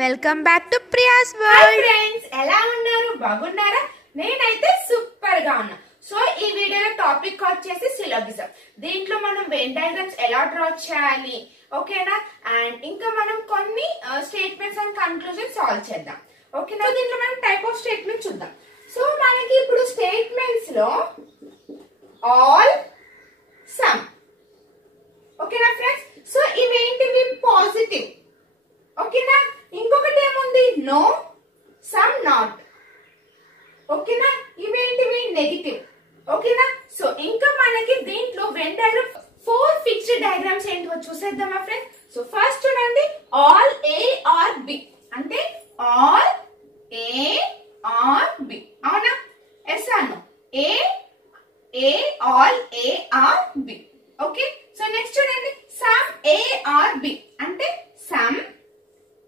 Welcome back to Priya's hi world. Friends, ఎలా ఉన్నారు? బాగున్నారా? నేనైతే సూపర్ గా ఉన్నా. సో ఈ వీడియోలో టాపిక్ వచ్చేసి సిలోగిజం. దీంట్లో మనం వెన్ డయాగ్రామ్స్ ఎలా డ్రా చేయాలి, ఓకేనా? అండ్ ఇంకా మనం కొన్ని స్టేట్మెంట్స్ అండ్ కన్క్లూజన్ సాల్వ్ చేద్దాం, ఓకేనా? దీంట్లో మనం టైప్ ఆఫ్ స్టేట్మెంట్ చూద్దాం. సో మనకి ఇప్పుడు స్టేట్మెంట్స్ లో ఆల్, సమ్, ఓకేనా ఫ్రెండ్స్? సో ఇవేంటివి? పాజిటివ్, ఓకేనా? ఇంకొకటి ఏముంది? నో, సమ్, నాట్, ఓకేనా? ఇవేంటివి? నెగటివ్, ఓకేనా? సో ఇంకా మనకి దీంట్లో వెన్ డయాగ్రామ్ 4 ఫిక్స్డ్ డయాగ్రామ్స్ ఏంటో చూసేద్దామా ఫ్రెండ్స్? సో ఫస్ట్ చూడండి, ఆల్ ఏ ఆర్ బి అంటే ఆల్ ఏ ఆర్ బి, అవునా? ఎస్ అను A A all A are B, okay? So next చూడండి, సమ్ ఏ ఆర్ బి అంటే some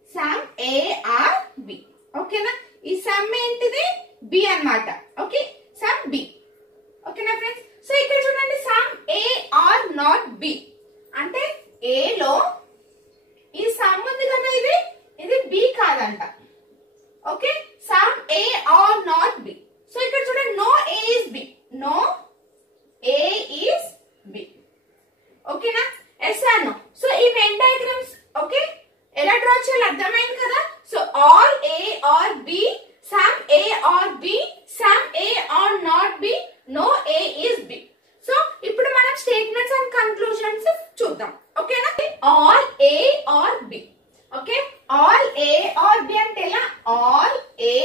some A are B, ఓకేనా? ఈ సమ్ ఏంటిది? B అన్నమాట, ఓకే? సమ్ బి, ఓకేనా ఫ్రెండ్స్? సో ఇక్కడ చూడండి, some A are not B అంటే ఏ లో ఈ సమ్ ఉంది కదా, ఇది బి కాదంట, okay? Some A are not B. So ఇక్కడ చూడండి, no A is B, no A is B, ఓకేనా? Yes or no. సో ఈ వెన్ డయాగ్రామ్స్, ఓకే, ఎలా డ్రా చేయాలి అర్థమైంది కదా? So all A are B, some A are B, some A are not B, no A is B. So ఇప్పుడు మనం statements and conclusions చూద్దాం, ఓకేనా? All A are B, okay? All A are B అంటే ఎలా? All A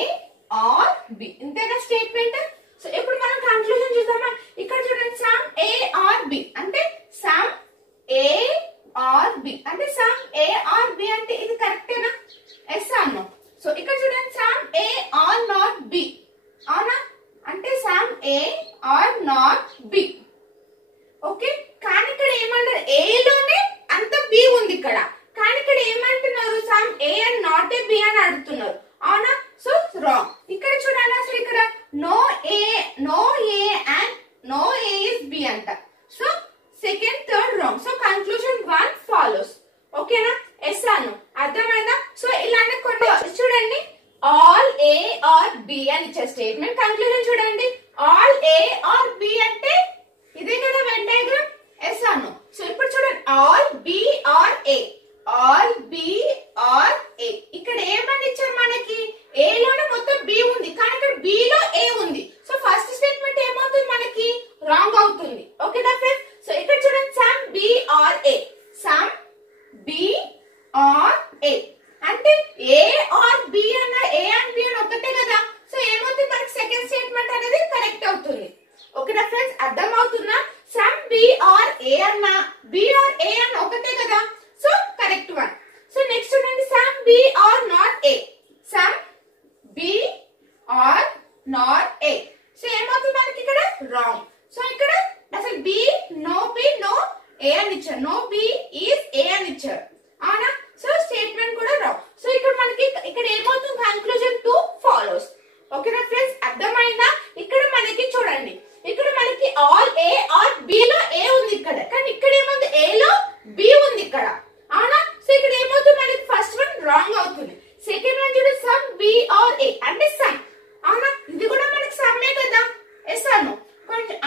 are B, ఇంతేనా statement? So ఇప్పుడు మనం conclusion చూద్దామా? ఇక్కడ చూడండి, సమ్ ఏ ఆర్ బి అంటే సమ్ ఏ ఆర్ బి అంటే సమ్ ఏ ఆర్ బి అంటే ఇది కరెక్టేనా? ఎస్ అన్నో. సో ఇక్కడ చూడండి, some A are not B, అవునా? అంటే some A are not B, okay? కానీ ఇక్కడ ఏమంటారు? ఏ లోనే అంత బి ఉంది ఇక్కడ, కానీ ఇక్కడ ఏమంటున్నారు? Some A and not A B అని అడుగుతున్నారు, అవునా? So wrong. ఇక్కడ చూడాలి, అసలు ఇక్కడ no A and no A is B అంట. So second, third wrong. So conclusion 1 follows, ఓకేనా? ఎస్ అను, అర్థమైందా? సో ఇలానే కొన్ని చూడండి, ఆల్ ఏ ఆర్ బి అని ఇచ్చే స్టేట్మెంట్. కన్క్లూజన్ చూడండి, ఆల్ ఏ ఆర్ బి అంటే ఇదే కదా వెన్ డయాగ్రామ్. ఎస్ అను. సో ఇప్పుడు చూడండి, all B are A, all B are A. ఇక్కడ ఏమని ఇచ్చారు మనకి? ఏ లోనే మొత్తం బి ఉంది, కానీ ఇక్కడ బి లో ఏ ఉంది. సో ఫస్ట్ స్టేట్మెంట్ ఏమవుతుంది మనకి? రాంగ్ అవుతుంది, ఓకేనా ఫ్రెండ్స్? సో ఇక్కడ చూడండి, some B are A, some B are A అంటే ఏ ఆర్ బి అన్న ఏ అండ్ బి అని ఒకటే కదా. సో ఏమవుతుంది మనకి? సెకండ్ స్టేట్మెంట్ అనేది కరెక్ట్ అవుతుంది, ఓకేనా ఫ్రెండ్స్? అర్థం అవుతుందా? సమ్ బి ఆర్ ఏ అన్న బి ఆర్ ఏ అన్న ఒకటే కదా, so correct one. So next చూడండి, some B are not A, some B are not A. So ఏమవుతుంది మనకి ఇక్కడ? రాంగ్. సో ఇక్కడ అసలు బి నో ఏ అని ఇచ్చారు, నో బి ఈస్ ఏ అని ఇచ్చారు, అవునా? సో స్టేట్మెంట్ కూడా రాంగ్. సో ఇక్కడ మనకి ఇక్కడ ఏమవుతుంది? కన్క్లూజన్ 2 ఫాలోస్, ఓకేనా ఫ్రెండ్స్? అర్థమైందా? ఇక్కడ మనకి చూడండి, ఇక్కడ మనకి ఆల్ ఏ ఆర్ బి లో ఏ ఉంది ఇక్కడ, కానీ ఇక్కడ ఏముంది? ఏ లో బి ఉంది ఇక్కడ, అవునా? సో ఇక్కడ ఏమవుతుంది మనకి? ఫస్ట్ వన్ రాంగ్ అవుతుంది. సెకండ్ వన్ చూడండి, సమ్ బి ఆర్ ఏ అంటే సమ్, అవునా? ఇది కూడా మనకి సమ్మే కదా. ఎస్ ఆర్ నో,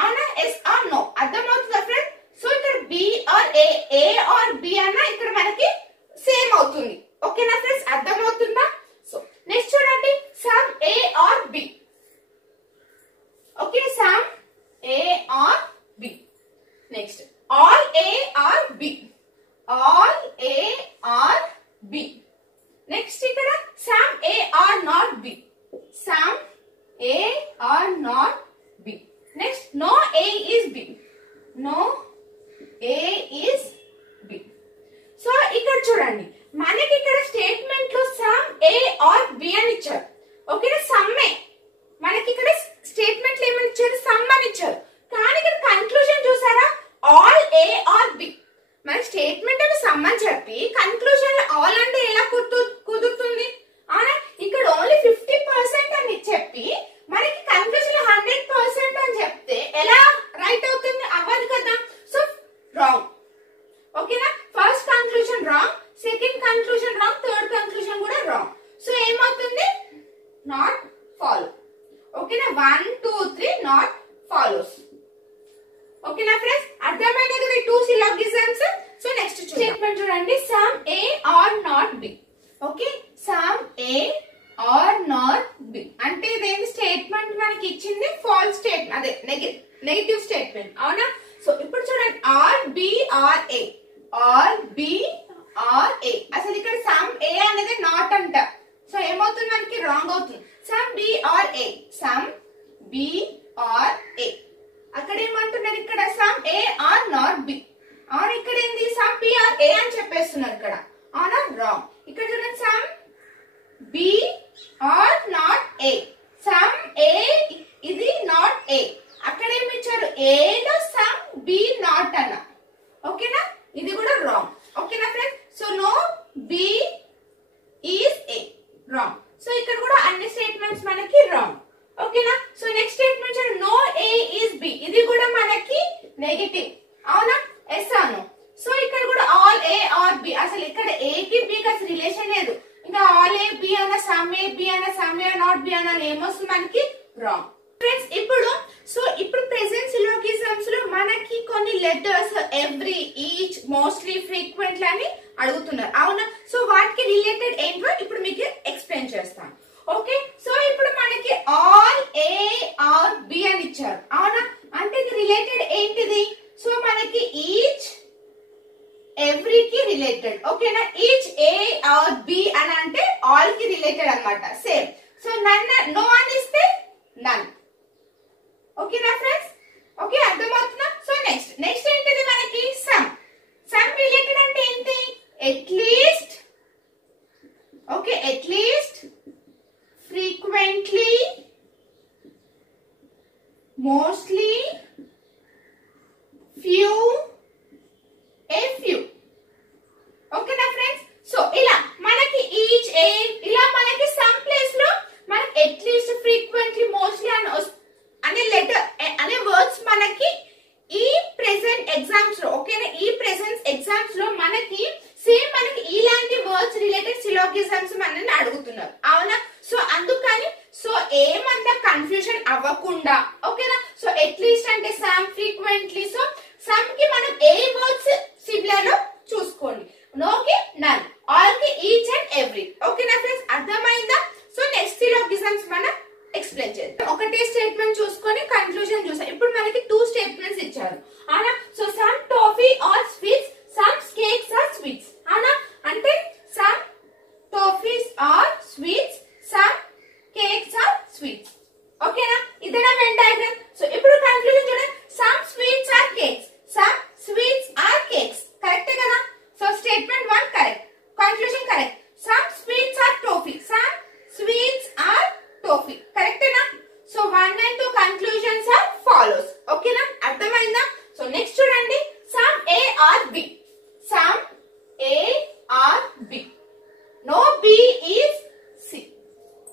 అవునా? ఎస్ ఆర్ నో, అర్థమవుతుందా ఫ్రెండ్? సో ఇక్కడ B are A, A are B అన్న ఇక్కడ మనకి సేమ్ అవుతుంది, ఓకేనా ఫ్రెండ్స్? అర్థమవుతుందా? సో నెక్స్ట్ చూడండి, some A are B, okay? Some A are B. Next all A are B, all A are B. Next ఇక్కడ some A are not B, some A are not B. Next no A is B, no A is B. So ఇక్కడ చూడండి, మనకి ఇక్కడ statement లో some A are B అని ఇచ్చారు, ఓకేనా? సమ్మే మనకి ఇక్కడ స్టేట్మెంట్ లో ఏమని ఇచ్చారు? సమ్ అని ఇచ్చారు, కానీ ఇక్కడ కన్క్లూజన్ చూసారా? All A are B. మన స్టేట్మెంట్ అని సమ్ అని చెప్పి కన్క్లూజన్ లో ఆల్ అంటే ఎలా కుదురుతుంది? అవునా? ఇక్కడ ఓన్లీ 50% అని చెప్పి మనకి కన్క్లూజన్ లో 100% అని చెప్తే ఎలా రైట్ అవుతుంది? అవ్వదు కదా. సో రాంగ్, ఓకేనా? First conclusion wrong, second conclusion wrong, third conclusion కూడా రాంగ్. సో ఏమవుతుంది నాట్ ఫాలో. ఓకేనా 1 2 3 నాట్ ఫాలోస్. ఓకేనా ఫ్రెండ్స్ అర్థమైంది కదా ఈ 2 సిలాగిజమ్స్. సో నెక్స్ట్ స్టేట్మెంట్ చూడండి some A are not B. Okay some A are not B అంటే ఇదేంటి స్టేట్మెంట్ మనకి ఇచ్చింది ఫాల్స్ స్టేట్మెంట్ అదే నెగటివ్ స్టేట్మెంట్ అవునా. సో ఇప్పుడు చూడండి are B are A are B are A అసలు ఇక్కడ సమ్ ఏ అనేది నాట్ అంట. సో ఏమవుతుంది మనకి రాంగ్ అవుతుంది. Some B are A some B are A అక్కడ ఏమంటున్నారు ఇక్కడ some A are not B. అవును ఇక్కడ ఏంది సమ్ బి ఆర్ ఏ అని చెప్పేస్తున్నారు ఇక్కడ అవునా రాంగ్. ఇక్కడ చూడండి some B are not A some A ఇది నాట్ ఏ అక్కడ ఏమి ఇచ్చారు ఏ లో సమ్ బి నాట్ అన్న. ఓకేనా ఇది కూడా రాంగ్. ఓకేనా friends so no B is A wrong. So ఇక్కడ కూడా అన్ని స్టేట్మెంట్స్ మనకి రాంగ్. ఓకేనా సో నెక్స్ట్ స్టేట్మెంట్ చూడండి నో ఏ ఈస్ బి ఇది కూడా మనకి నెగటివ్ అవునా ఎస్ అను. సో ఇక్కడ కూడా ఆల్ ఏ ఆర్ బి అసలు ఇక్కడ ఏ కి బి కి అసలు రిలేషన్ లేదు. ఇంకా ఆల్ ఏ బి అన్న సమ్ ఏ బి అన్న సమ్ ఏ నాట్ బి అన్న ఏమొస్తుంది మనకి రాంగ్. ఫ్రెండ్స్ ఇప్పుడు ప్రెసెంట్ సిలోగిజమ్స్ లో మనకి కొన్ని letters every each mostly frequently అని అడుగుతున్నారు అవునా. సో వాటికి రిలేటెడ్ ఏంటో ఇప్పుడు మీకు ఎక్స్ప్లెయిన్ చేస్తాను. ఓకే సో ఇప్పుడు మనకి ఆల్ ఏ ఆర్ బి అని ఇచ్చారు అవునా అంటే ఇది రిలేటెడ్ ఏంటిది. సో మనకి ఈచ్ ఎవ్రీ కి రిలేటెడ్. ఓకేనా ఈచ్ ఏ ఆర్ బి అని అంటే ఆల్ కి రిలేటెడ్ అన్నమాట సేమ్. సో నన్ నో అని ఇస్తే నన్. ఓకేనా ఫ్రెండ్స్ ఓకే అర్థమవుతుందా. సో నెక్స్ట్ ఏంటిది మనకి సమ్ రిలేటెడ్ అంటే ఏంటి at least. Okay at least frequently mostly few a few. ఓకేనా ఫ్రెండ్స్ సో ఇలా మనకి ఈచ్ ఏ ఇలా మనకి సమ్ ప్లేస్ లో మనకి అట్లీస్ట్ ఫ్రీక్వెంట్లీ మోస్ట్లీ అనే లెటర్ అనే వర్డ్స్ మనకి ఈ ప్రెసెంట్ ఎగ్జామ్స్ లో ఓకేనా ఈ ప్రెసెంట్ ఎగ్జామ్స్ లో మనకి సేమ్ మనకి ఇలాంటి వర్డ్స్ రిలేటెడ్ సిలోగిజమ్స్ మనల్ని అడుగుతున్నారు అవునా. సో అందుకని సో ఏమంతా కన్ఫ్యూజన్ అవ్వకుండా ఓకేనా. సో అట్లీస్ట్ అంటే సమ్ ఫ్రీక్వెంట్లీ సో సమ్ కి మనం ఏ వర్డ్స్ సిమిలర్ లో చూసుకోండి. నో కి నన్ ఆల్ కి ఈచ్ అండ్ ఎవ్రీ. ఓకేనా ఫ్రెండ్స్ అర్థమైందా. సో నెక్స్ట్ సిలోగిజమ్స్ మనం ఎక్స్ప్లెయిన్ చేద్దాం. ఒకటే స్టేట్మెంట్ చూసుకొని కన్క్లూజన్ చూసాం. ఇప్పుడు మనకి 2 స్టేట్మెంట్స్ ఇచ్చారు అవునా. So some toffee or sweets some cakes or sweets అవునా అంటే some toffees or sweets some cakes or sweets. ఓకేనా ఇదేనా వెన్ డయాగ్రామ్. సో ఇప్పుడు కన్క్లూజన్ చూడండి some sweets or cakes some sweets or cakes కరెక్టే కదా. So statement 1 correct conclusion correct. Some sweets or toffee some sweets or toffee కరెక్టేనా. So 1 and 2 conclusions are follows. ఓకేనా అర్థమైందా. So next చూడండి some A are B some A are B no B is C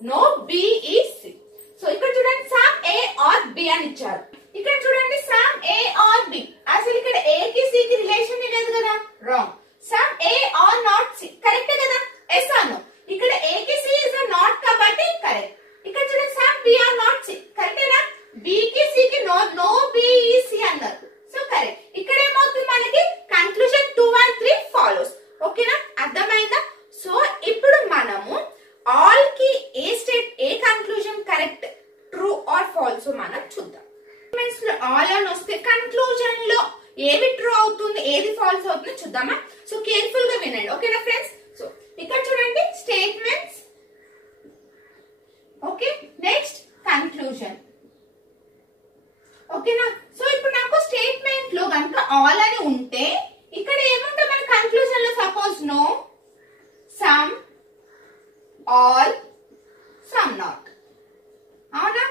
no B is C. So ఇక్కడ చూడండి some A are B అని ఇచ్చారు. ఇక్కడ చూడండి సమ్ ఏ ఆర్ బి అసలు ఇక్కడ ఏ కి సి కి రిలేషన్ లేదు కదా wrong. Some A are not C కరెక్టే కదా ఎస్ అను. ఇక్కడ ఏ కి సి ఇస్ నాట్ కాబట్టి కరెక్ట్. ఇక్కడ చూడండి some B are not C కరెక్టేనా. బి కి సి కి నో బి ఈస్ సి అన్నారు. So correct. ఇక్కడ ఏమవుతుంది మనకి కన్క్లూజన్ 2 and 3 ఫాలోస్. ఓకేనా అర్థమైందా. సో ఇప్పుడు మనము ఆల్ కి A conclusion correct true or false మనం చూద్దాం. ఆల్ అని వస్తే కన్క్లూజన్ లో ఏది ట్రూ అవుతుంది ఏది ఫాల్స్ అవుతుంది చూద్దామా. సో కేర్ఫుల్ గా వినండి ఓకేనా ఫ్రెండ్స్. సో ఇక్కడ చూడండి స్టేట్మెంట్స్ ఓకే నెక్స్ట్ కన్క్లూజన్ ఓకేనా. సో ఇప్పుడు నాకు స్టేట్మెంట్ లో కనుక ఆల్ అని ఉంటే ఇక్కడ ఏముంటే మన కన్క్లూజన్ లో suppose no some all some not అవునా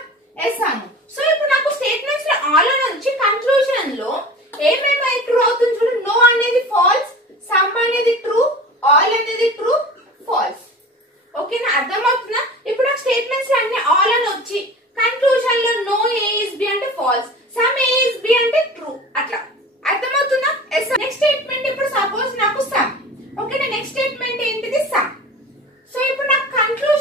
ఎస్ అను. సో ఇప్పుడు నాకు స్టేట్మెంట్స్ లో ఆల్ అని వచ్చి కన్క్లూజన్ లో ఏమేమి ట్రూ అవుతుంది చూడు. నో అనేది ఫాల్స్ సమ్ అనేది ట్రూ ఆల్ అనేది ట్రూ ఫాల్స్. ఓకేనా అర్థమవుతుందా. ఇప్పుడు నాకు స్టేట్మెంట్స్ అన్ని ఆల్ అని వచ్చి కన్క్లూజన్ లో నో ఏ ఇస్ బి అంటే false some A is B అంటే ట్రూ అట్లా అర్థమవుతుందా. నెక్స్ట్ స్టేట్మెంట్ ఇప్పుడు సపోజ్ నాకు సమ్ ఓకేనా నెక్స్ట్ స్టేట్మెంట్ ఏంటిది సమ్. సో ఇప్పుడు నాకు కన్క్లూజన్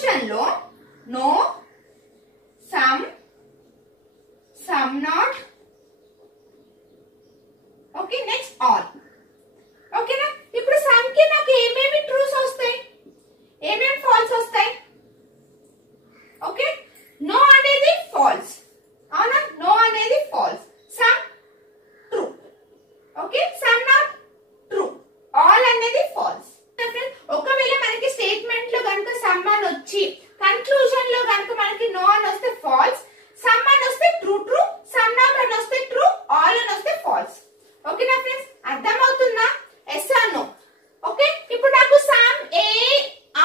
నుంచి కన్క్లూజన్ లో కనుక మనకి నో అని వస్తే ఫాల్స్, సమ్ అని వస్తే ట్రూ ట్రూ, సమ్ నాట్ అని వస్తే ట్రూ, ఆల్ అని వస్తే ఫాల్స్. ఓకేనా ఫ్రెండ్స్, అర్థమవుతుందా? Yes or no? ఓకే, ఇప్పుడు నాకు సమ్ ఏ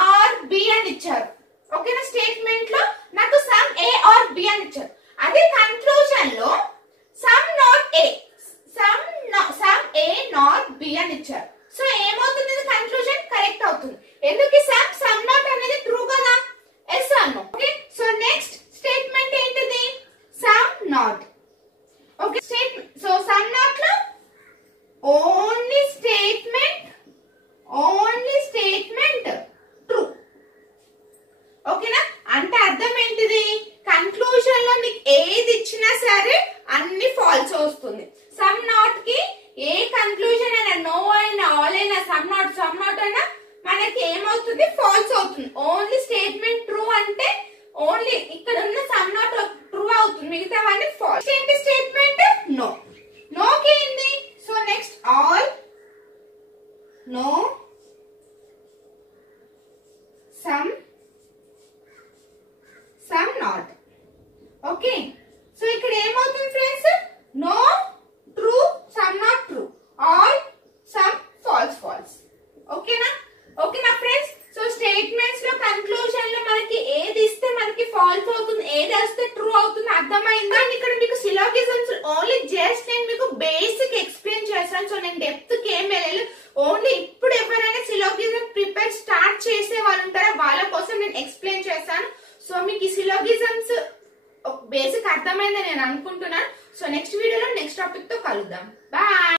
ఆర్ బి అని ఇచ్చారు. ఓకేనా, స్టేట్మెంట్ లో నాకు సమ్ ఏ ఆర్ బి అని ఇచ్చారు. అదే కన్క్లూజన్ లో some not A, some A not B అని ఇచ్చారు. సో ఏమవుతుంది? కన్క్లూజన్ కరెక్ట్ అవుతుంది. ఎందుకు సమ్ నాట్ అనేది ట్రూ కదా? Yes or no? Okay, so next statement ఏంటిది? Some not. Okay, so some not లో ఓన్లీ స్టేట్మెంట్ ట్రూ. ఓకేనా, అంటే అర్థం ఏంటిది? కన్క్లూజన్ లో నీకు ఏది ఇచ్చినా సరే అన్ని ఫాల్స్ వస్తుంది. సమ్ నాట్ కి ఏ కన్క్లూజన్ అయినా, నో అయినా, ఆల్ అయినా, సమ్ నాట్ అయినా మనకి ఏమవుతుంది? ఫాల్స్ అవుతుంది. ఓన్లీ స్టేట్మెంట్ ట్రూ అంటే ఓన్లీ ఇక్కడ ఉన్న సమ్ నాట్ ట్రూ అవుతుంది, మిగతావన్నీ ఫాల్స్. ఏంటి స్టేట్మెంట్? నో. నోకి ఏంది? So next all, no, some not. Okay, so ఇక్కడ ఏమవుతుంది friends? No true, some not true, all, some false. ఓకేనా ఫ్రెండ్స్, సో స్టేట్మెంట్స్ లో కన్క్లూజన్ లో మనకి ఏది ఇస్తే మనకి ఫాల్స్ అవుతుంది, ఏది వస్తే ట్రూ అవుతుంది. అర్థమైందా? ఇక్కడ మీకు సిలోగిజమ్స్ ఓన్లీ జస్ట్ నేను మీకు బేసిక్ ఎక్స్ప్లెయిన్ చేస్తాను. సో నేను డెప్త్ కి ఏం వెళ్ళలేదు. ఓన్లీ ఇప్పుడు ఎవరైనా సిలోగిజం ప్రిపేర్ స్టార్ట్ చేసే వాళ్ళు ఉంటారో వాళ్ళ కోసం నేను ఎక్స్ప్లెయిన్ చేస్తాను. సో మీకు ఈ సిలోగిజమ్స్ బేసిక్ అర్థమైందని నేను అనుకుంటున్నాను. సో నెక్స్ట్ వీడియోలో నెక్స్ట్ టాపిక్ తో కలుద్దాం. బాయ్.